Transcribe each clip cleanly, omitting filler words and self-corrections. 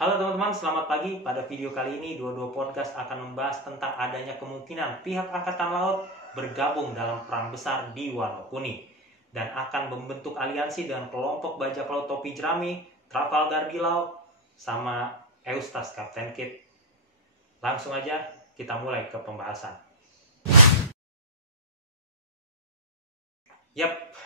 Halo teman-teman, selamat pagi. Pada video kali ini, 22 Podcast akan membahas tentang adanya kemungkinan pihak Angkatan Laut bergabung dalam perang besar di Wonokuni dan akan membentuk aliansi dengan kelompok bajak laut topi jerami, Trafalgar di laut, sama Eustas Kapten Kidd. Langsung aja kita mulai ke pembahasan. Yap,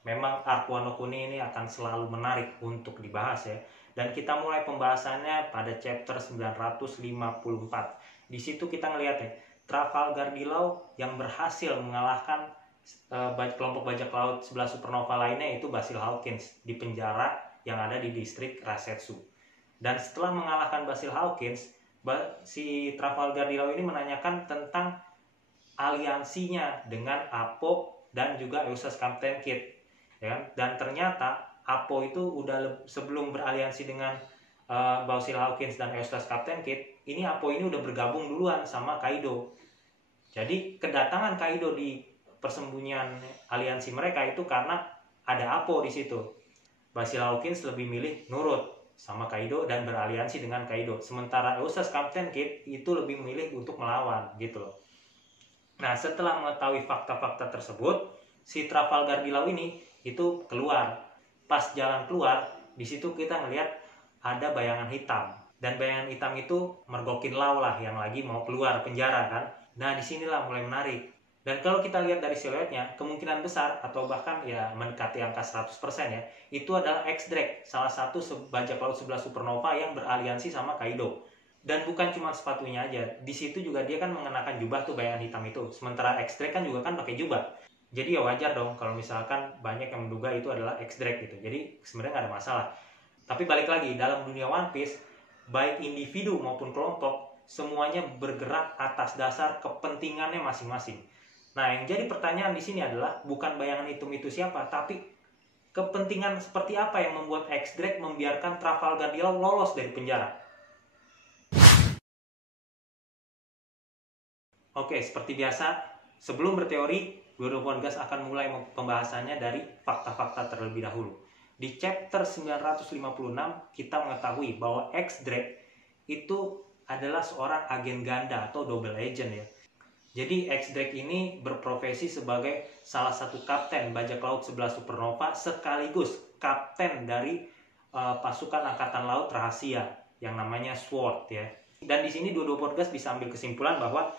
memang Ark Wonokuni ini akan selalu menarik untuk dibahas ya. Dan kita mulai pembahasannya pada chapter 954. Di situ kita ngelihat ya, Trafalgar di laut yang berhasil mengalahkan kelompok bajak laut 11 supernova lainnya, yaitu Basil Hawkins di penjara yang ada di distrik Rasetsu. Dan setelah mengalahkan Basil Hawkins, si Trafalgar di laut ini menanyakan tentang aliansinya dengan Apo dan juga Eustas Kapten Kidd, ya. Dan ternyata Apo itu udah sebelum beraliansi dengan Basil Hawkins dan Eustas Kapten Kidd, ini Apo ini udah bergabung duluan sama Kaido. Jadi kedatangan Kaido di persembunyian aliansi mereka itu karena ada Apo di situ. Basil Hawkins lebih milih nurut sama Kaido dan beraliansi dengan Kaido, sementara Eustas Kapten Kidd itu lebih memilih untuk melawan gitu loh. Nah, setelah mengetahui fakta-fakta tersebut, si Trafalgar di laut ini itu keluar. Pas jalan keluar, di situ kita ngelihat ada bayangan hitam. Dan bayangan hitam itu mergokin Lau lah yang lagi mau keluar penjara kan. Nah, disinilah mulai menarik. Dan kalau kita lihat dari siluetnya, kemungkinan besar atau bahkan ya mendekati angka 100% ya, itu adalah X-Drake, salah satu bajak laut 11 supernova yang beraliansi sama Kaido. Dan bukan cuma sepatunya aja, di situ juga dia kan mengenakan jubah tuh bayangan hitam itu. Sementara X-Drake kan juga kan pakai jubah. Jadi ya wajar dong kalau misalkan banyak yang menduga itu adalah X-Drake gitu. Jadi sebenarnya nggak ada masalah. Tapi balik lagi, dalam dunia One Piece, baik individu maupun kelompok, semuanya bergerak atas dasar kepentingannya masing-masing. Nah, yang jadi pertanyaan di sini adalah bukan bayangan hitam itu siapa, tapi kepentingan seperti apa yang membuat X-Drake membiarkan Trafalgar di laut lolos dari penjara. Oke, seperti biasa, sebelum berteori, Dodo Podcast akan mulai pembahasannya dari fakta-fakta terlebih dahulu. Di chapter 956, kita mengetahui bahwa X-Drake itu adalah seorang agen ganda atau double agent ya. Jadi X-Drake ini berprofesi sebagai salah satu kapten bajak laut 11 supernova sekaligus kapten dari pasukan angkatan laut rahasia yang namanya SWORD ya. Dan di sini Dodo Podcast bisa ambil kesimpulan bahwa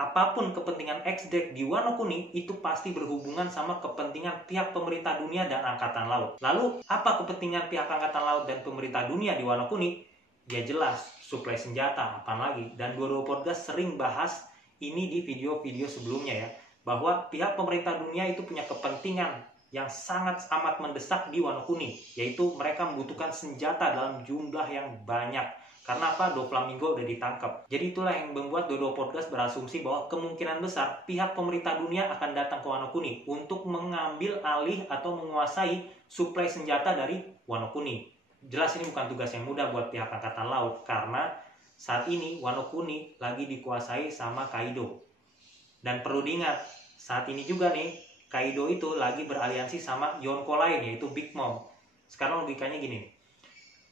apapun kepentingan X-Drake di Wonokuni itu pasti berhubungan sama kepentingan pihak pemerintah dunia dan angkatan laut. Lalu apa kepentingan pihak angkatan laut dan pemerintah dunia di Wonokuni? Ya jelas, suplai senjata, apalagi. Dan Dodo Podcast sering bahas ini di video-video sebelumnya ya, bahwa pihak pemerintah dunia itu punya kepentingan yang sangat amat mendesak di Wonokuni, yaitu mereka membutuhkan senjata dalam jumlah yang banyak. Karena apa? Doflamingo udah ditangkap. Jadi itulah yang membuat Dodo Podcast berasumsi bahwa kemungkinan besar pihak pemerintah dunia akan datang ke Wonokuni untuk mengambil alih atau menguasai suplai senjata dari Wonokuni. Jelas ini bukan tugas yang mudah buat pihak angkatan laut karena saat ini Wonokuni lagi dikuasai sama Kaido. Dan perlu diingat, saat ini juga nih Kaido itu lagi beraliansi sama Yonko lain, yaitu Big Mom. Sekarang logikanya gini,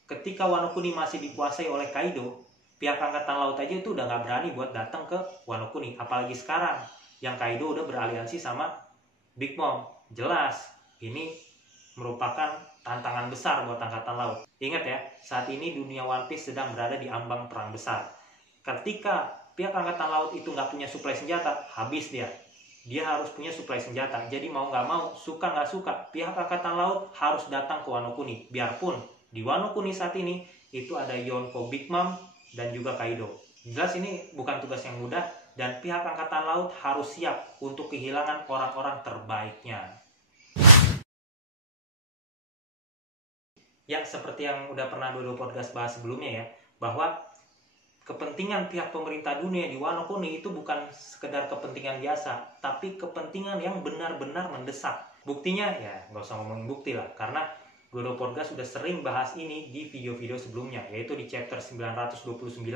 ketika Wonokuni masih dikuasai oleh Kaido, pihak angkatan laut aja itu udah nggak berani buat datang ke Wonokuni. Apalagi sekarang yang Kaido udah beraliansi sama Big Mom. Jelas ini merupakan tantangan besar buat angkatan laut. Ingat ya, saat ini dunia One Piece sedang berada di ambang perang besar. Ketika pihak angkatan laut itu nggak punya suplai senjata, habis dia. Dia harus punya suplai senjata. Jadi mau nggak mau, suka nggak suka, pihak angkatan laut harus datang ke Wonokuni. Biarpun di Wonokuni saat ini itu ada Yonko, Big Mom, dan juga Kaido. Jelas ini bukan tugas yang mudah dan pihak angkatan laut harus siap untuk kehilangan orang-orang terbaiknya. Ya, seperti yang udah pernah Dodo Podcast bahas sebelumnya ya, bahwa kepentingan pihak pemerintah dunia di Wonokuni itu bukan sekedar kepentingan biasa, tapi kepentingan yang benar-benar mendesak. Buktinya ya nggak usah ngomongin bukti lah, karena Dodo Podcast sudah sering bahas ini di video-video sebelumnya, yaitu di chapter 929,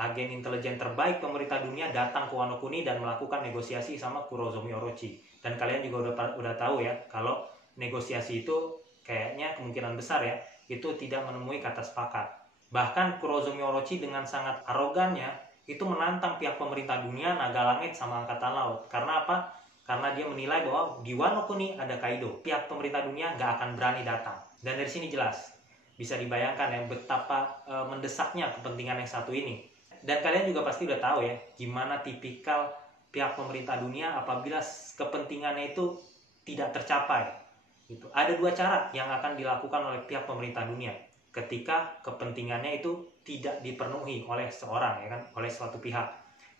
agen intelijen terbaik pemerintah dunia datang ke Wonokuni dan melakukan negosiasi sama Kurozomi Orochi. Dan kalian juga udah tahu ya, kalau negosiasi itu kayaknya kemungkinan besar ya itu tidak menemui kata sepakat. Bahkan Kurozomi Orochi dengan sangat arogannya itu menantang pihak pemerintah dunia, naga langit, sama angkatan laut. Karena apa? Karena dia menilai bahwa di Wano Kuni ada Kaido. Pihak pemerintah dunia nggak akan berani datang. Dan dari sini jelas, bisa dibayangkan ya betapa mendesaknya kepentingan yang satu ini. Dan kalian juga pasti udah tahu ya, gimana tipikal pihak pemerintah dunia apabila kepentingannya itu tidak tercapai. Gitu. Ada dua cara yang akan dilakukan oleh pihak pemerintah dunia ketika kepentingannya itu tidak dipenuhi oleh seorang, ya kan, oleh suatu pihak.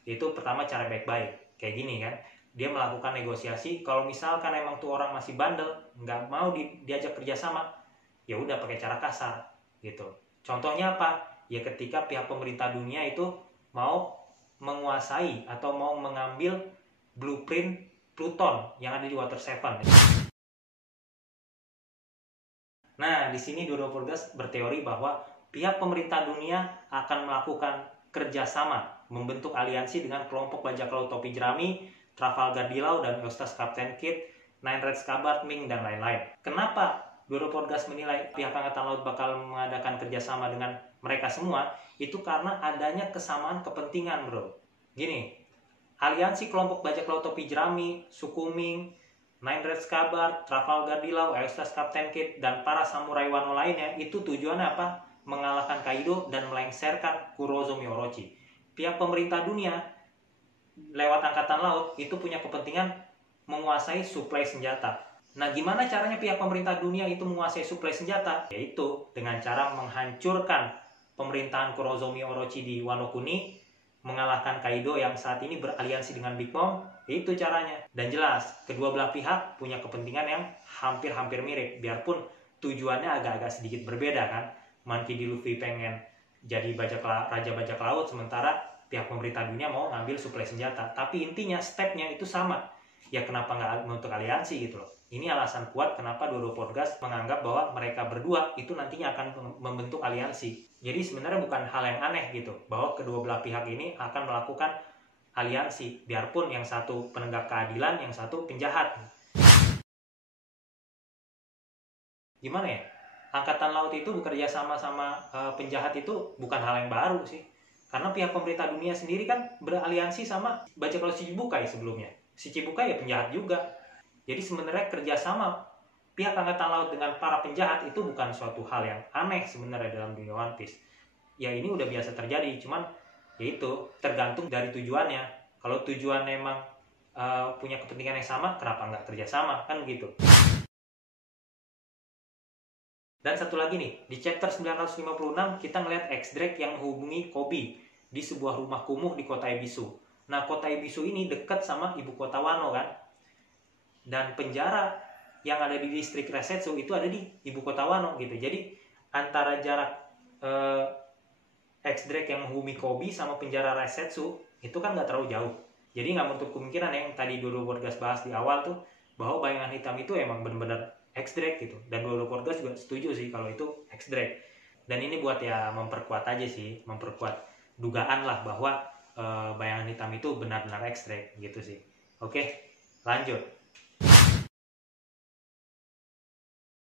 Itu pertama cara baik-baik, kayak gini kan. Dia melakukan negosiasi. Kalau misalkan emang tuh orang masih bandel, nggak mau diajak kerjasama, ya udah pakai cara kasar, gitu. Contohnya apa? Ya ketika pihak pemerintah dunia itu mau menguasai atau mau mengambil blueprint Pluton yang ada di Water 7. Nah, di sini Dodo Porgas berteori bahwa pihak pemerintah dunia akan melakukan kerjasama, membentuk aliansi dengan kelompok bajak laut topi jerami, Trafalgar Dilau, dan Eustace Captain Kidd, Nine Red Scabbard, Ming, dan lain-lain. Kenapa Dodo Porgas menilai pihak Angkatan Laut bakal mengadakan kerjasama dengan mereka semua? Itu karena adanya kesamaan kepentingan, bro. Gini, aliansi kelompok bajak laut topi jerami, suku Ming, Nine Red Scabbard, Trafalgar Dilau, Eustace Captain Kidd, dan para samurai Wano lainnya, itu tujuannya apa? Mengalahkan Kaido dan melengsarkan Kurozomi Orochi. Pihak pemerintah dunia lewat Angkatan Laut itu punya kepentingan menguasai suplai senjata. Nah, gimana caranya pihak pemerintah dunia itu menguasai suplai senjata? Yaitu dengan cara menghancurkan pemerintahan Kurozomi Orochi di Wano Kuni, mengalahkan Kaido yang saat ini beraliansi dengan Big Mom. Itu caranya. Dan jelas, kedua belah pihak punya kepentingan yang hampir-hampir mirip. Biarpun tujuannya agak-agak sedikit berbeda kan. Monkey D. Luffy pengen jadi raja bajak laut, sementara pihak pemerintah dunia mau ngambil suplai senjata. Tapi intinya stepnya itu sama. Ya kenapa nggak untuk aliansi gitu loh. Ini alasan kuat kenapa Dodo Porgas menganggap bahwa mereka berdua itu nantinya akan membentuk aliansi. Jadi sebenarnya bukan hal yang aneh gitu, bahwa kedua belah pihak ini akan melakukan aliansi, biarpun yang satu penegak keadilan, yang satu penjahat. Gimana ya? Angkatan Laut itu bekerja sama penjahat itu bukan hal yang baru sih. Karena pihak pemerintah dunia sendiri kan beraliansi sama bajak laut Shichibukai sebelumnya. Shichibukai ya penjahat juga. Jadi sebenarnya kerjasama pihak Angkatan Laut dengan para penjahat itu bukan suatu hal yang aneh sebenarnya dalam dunia One Piece. Ya ini udah biasa terjadi, cuman yaitu tergantung dari tujuannya. Kalau tujuannya emang punya kepentingan yang sama, kenapa nggak kerjasama kan gitu. Dan satu lagi nih, di chapter 956 kita ngeliat X-Drake yang menghubungi Koby di sebuah rumah kumuh di kota Ebisu. Nah, kota Ebisu ini dekat sama ibu kota Wano kan. Dan penjara yang ada di distrik Resetsu itu ada di ibu kota Wano gitu. Jadi antara jarak X-Drake yang menghubungi Koby sama penjara Resetsu itu kan nggak terlalu jauh. Jadi nggak menutup kemungkinan yang tadi Dodo Porgas bahas di awal tuh, bahwa bayangan hitam itu emang benar-benar X-Drake gitu. Dan Dodo Porgas juga setuju sih kalau itu X-Drake. Dan ini buat ya memperkuat aja sih, memperkuat dugaan lah bahwa bayangan hitam itu benar-benar X-Drake gitu sih. Oke, lanjut.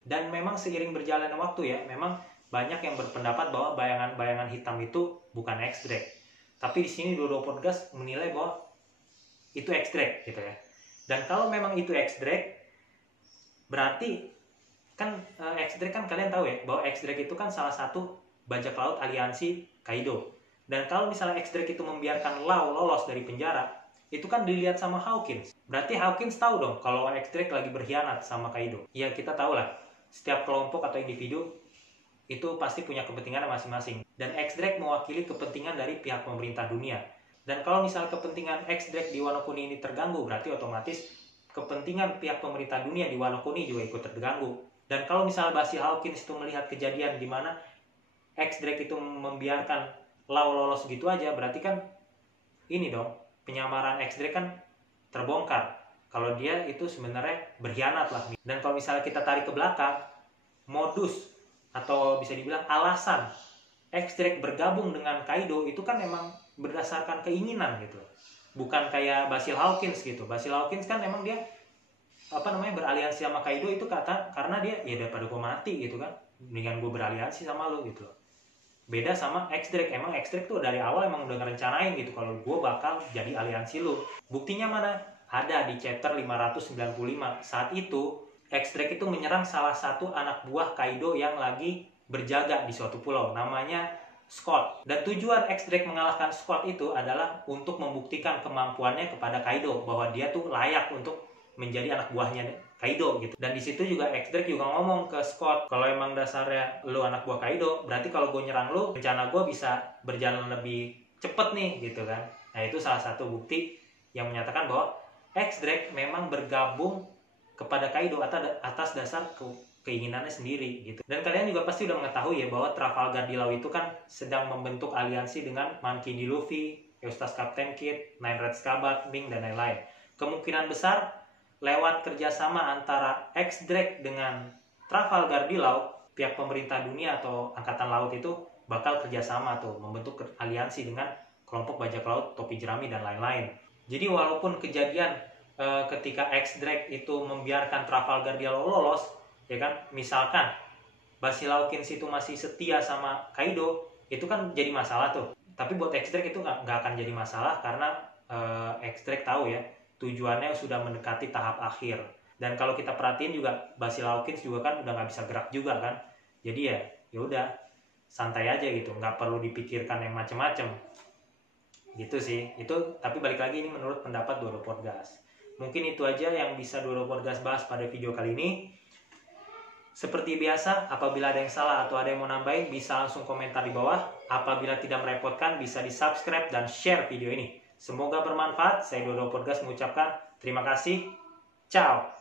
Dan memang seiring berjalannya waktu ya, memang banyak yang berpendapat bahwa bayangan-bayangan hitam itu bukan X-Drake. Tapi di sini Dodo Porgas menilai bahwa itu X-Drake gitu ya. Dan kalau memang itu X-Drake, berarti kan X-Drake kan kalian tahu ya, bahwa X-Drake itu kan salah satu bajak laut aliansi Kaido. Dan kalau misalnya X-Drake itu membiarkan Law lolos dari penjara, itu kan dilihat sama Hawkins. Berarti Hawkins tahu dong kalau X-Drake lagi berkhianat sama Kaido. Ya kita tahu lah, setiap kelompok atau individu itu pasti punya kepentingan masing-masing. Dan X-Drake mewakili kepentingan dari pihak pemerintah dunia. Dan kalau misalnya kepentingan X-Drake di Wano Kuni ini terganggu, berarti otomatis kepentingan pihak pemerintah dunia di Wano Kuni juga ikut terganggu. Dan kalau misalnya Basil Hawkins itu melihat kejadian di mana X-Drake itu membiarkan Law lolos gitu aja, berarti kan ini dong, penyamaran X-Drake kan terbongkar. Kalau dia itu sebenarnya berkhianat lah. Dan kalau misalnya kita tarik ke belakang, modus atau bisa dibilang alasan X-Drake bergabung dengan Kaido itu kan emang berdasarkan keinginan gitu. Bukan kayak Basil Hawkins gitu. Basil Hawkins kan emang dia beraliansi sama Kaido itu karena dia ya daripada gue mati gitu kan, mendingan gue beraliansi sama lo gitu loh. Beda sama X-Drake, emang X-Drake tuh dari awal emang udah ngerencanain gitu kalau gue bakal jadi aliansi lo. Buktinya mana? Ada di chapter 595. Saat itu X-Drake itu menyerang salah satu anak buah Kaido yang lagi berjaga di suatu pulau, namanya Scott. Dan tujuan X-Drake mengalahkan Scott itu adalah untuk membuktikan kemampuannya kepada Kaido bahwa dia tuh layak untuk menjadi anak buahnya Kaido gitu. Dan di situ juga X-Drake juga ngomong ke Scott, kalau emang dasarnya lu anak buah Kaido, berarti kalau gue nyerang lu, rencana gue bisa berjalan lebih cepet nih gitu kan. Nah itu salah satu bukti yang menyatakan bahwa X-Drake memang bergabung kepada Kaido atas dasar keinginannya sendiri gitu. Dan kalian juga pasti udah mengetahui ya bahwa Trafalgar di Laut itu kan sedang membentuk aliansi dengan Monkey D. Luffy, Eustace Captain Kidd, Nine Red Scabbard, Ming, dan lain-lain. Kemungkinan besar lewat kerjasama antara X-Drake dengan Trafalgar di Laut, pihak pemerintah dunia atau Angkatan Laut itu bakal kerjasama tuh membentuk aliansi dengan kelompok bajak laut, topi jerami, dan lain-lain. Jadi walaupun kejadian ketika X-Drake itu membiarkan Trafalgar di Laut lolos, ya kan, misalkan Basilaukins itu masih setia sama Kaido, itu kan jadi masalah tuh. Tapi buat X-Drake itu nggak akan jadi masalah karena X-Drake tahu ya tujuannya sudah mendekati tahap akhir. Dan kalau kita perhatiin juga Basilaukins juga kan udah nggak bisa gerak juga kan. Jadi ya udah santai aja gitu, nggak perlu dipikirkan yang macem-macem. Gitu sih. Itu tapi balik lagi ini menurut pendapat Doro Podcast. Mungkin itu aja yang bisa Doro Podcast bahas pada video kali ini. Seperti biasa, apabila ada yang salah atau ada yang mau nambahin, bisa langsung komentar di bawah. Apabila tidak merepotkan, bisa di-subscribe dan share video ini. Semoga bermanfaat. Saya Dodo Podcast mengucapkan terima kasih. Ciao.